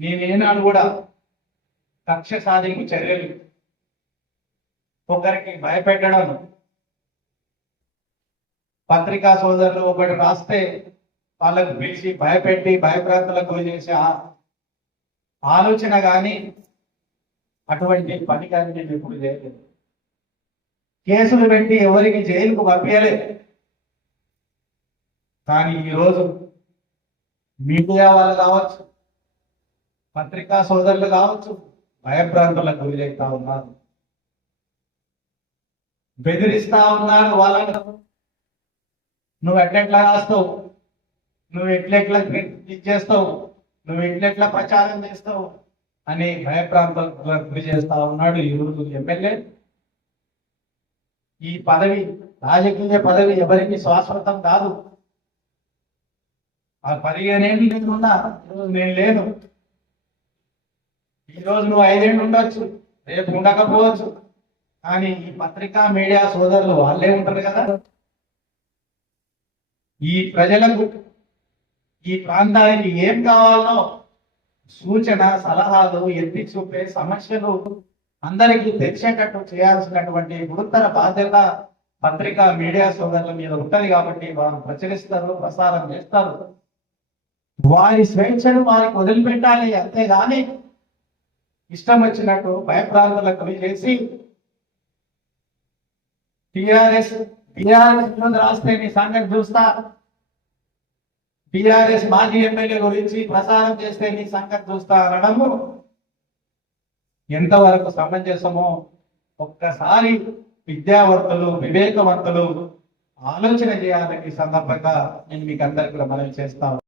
నేనేనాడు కూడా కక్ష సాధింపు చర్యలు ఒకరికి భయపెట్టడం పత్రికా సోదరులు ఒకటి రాస్తే వాళ్ళకు పిలిచి భయపెట్టి భయప్రాంతులకు చేసే ఆలోచన కానీ అటువంటి పని కానీ నేను ఎప్పుడు చేయలేదు. కేసులు పెట్టి ఎవరికి జైలుకు పంపించలేదు కానీ ఈరోజు మీడియా వాళ్ళు కావచ్చు పత్రికా సోదరులు కావచ్చు భయభ్రాంతులకు గురైతా ఉన్నారు. బెదిరిస్తా ఉన్నారు వాళ్ళను. నువ్వు ఎట్లెట్లా రాస్తావు? నువ్వు ఎట్లెట్లా ఇచ్చేస్తావు నువ్వు ఎట్లెట్లా ప్రచారం చేస్తావు? అని భయప్రాంతాలకు గురి చేస్తా ఉన్నాడు ఈరోజు ఎమ్మెల్యే. ఈ పదవి రాజకీయ పదవి ఎవరికి శాశ్వతం కాదు. ఆ పదిహేనేళ్ళు నేనున్నా ఈరోజు నేను లేను. ఈరోజు నువ్వు ఐదేళ్ళు ఉండొచ్చు రేపు ఉండకపోవచ్చు. కానీ ఈ పత్రికా మీడియా సోదరులు వాళ్ళే ఉంటారు కదా. ఈ ప్రజలకు ఈ ప్రాంతానికి ఏం కావాలో సూచన సలహాలు ఎత్తి చూపే సమస్యలు అందరికీ తెలిసేటట్టు చేయాల్సినటువంటి గురుతర బాధ్యత పత్రికా మీడియా సోదరుల మీద ఉంటుంది కాబట్టి వారు ప్రచురిస్తారు ప్రసారం చేస్తారు. వారి స్వేచ్ఛను వారికి వదిలిపెట్టాలి అంతేగాని ఇష్టం వచ్చినట్టు భయప్రాంతాలకు చేసి టిఆర్ఎస్ టిఆర్ఎస్ ముందు రాస్తే నీ సంగతి చూస్తా. టిఆర్ఎస్ మాజీ ఎమ్మెల్యే గురించి ప్రసారం చేస్తే నీ సంగతి చూస్తా అనడము. ఎంతవరకు సమంజసమో ఒక్కసారి విద్యావంతులు వివేకవంతులు ఆలోచన చేయాలని సందర్భంగా నేను మీకు అందరికీ కూడా మనవి చేస్తాను